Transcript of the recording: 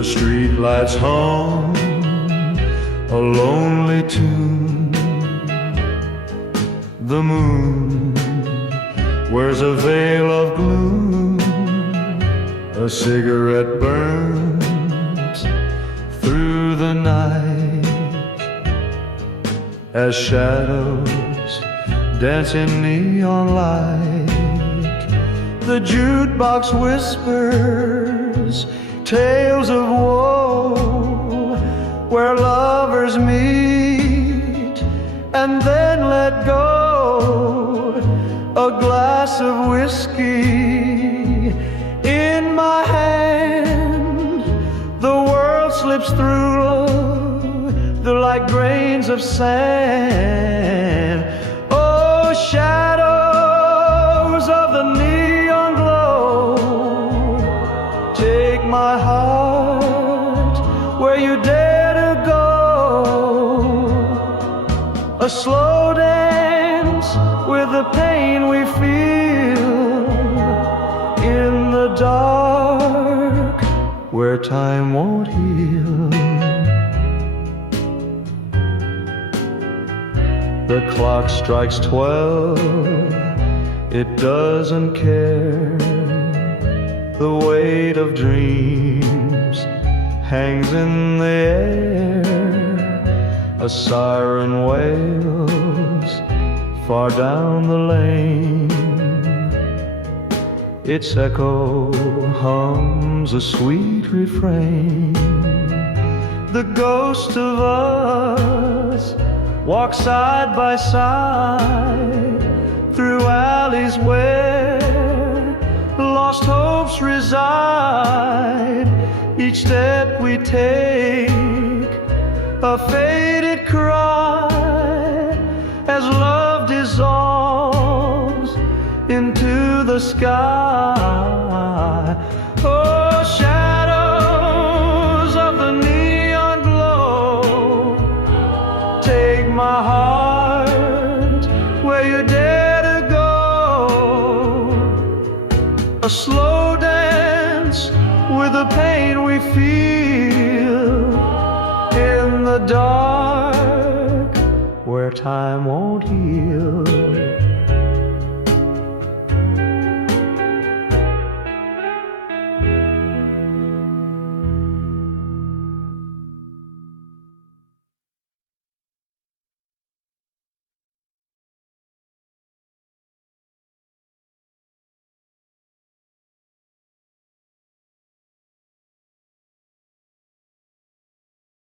The streetlights hum a lonely tune. The moon wears a veil of gloom. A cigarette burns through the night as shadows dance in neon light. The jukebox whispers tales of woe, where lovers meet and then let go. A glass of whiskey in my hand, the world slips through, they're like grains of sand. Oh, shadows of the neon glow, take my heart where you dare to go. A slow dance with the pain we feel in the dark where time won't heal. The clock strikes 12, it doesn't care. The weight of dreams hangs in the air. A siren wails far down the lane. Its echo hums a sweet refrain. The ghost of us walk side by side through alleys where lost hopes reside. Each step we take, a faded cry, as love dissolves into the sky. Oh, shadows of the neon glow, take my heart where you dare to go. A slow dance with the pain we feel in the dark where time won't heal.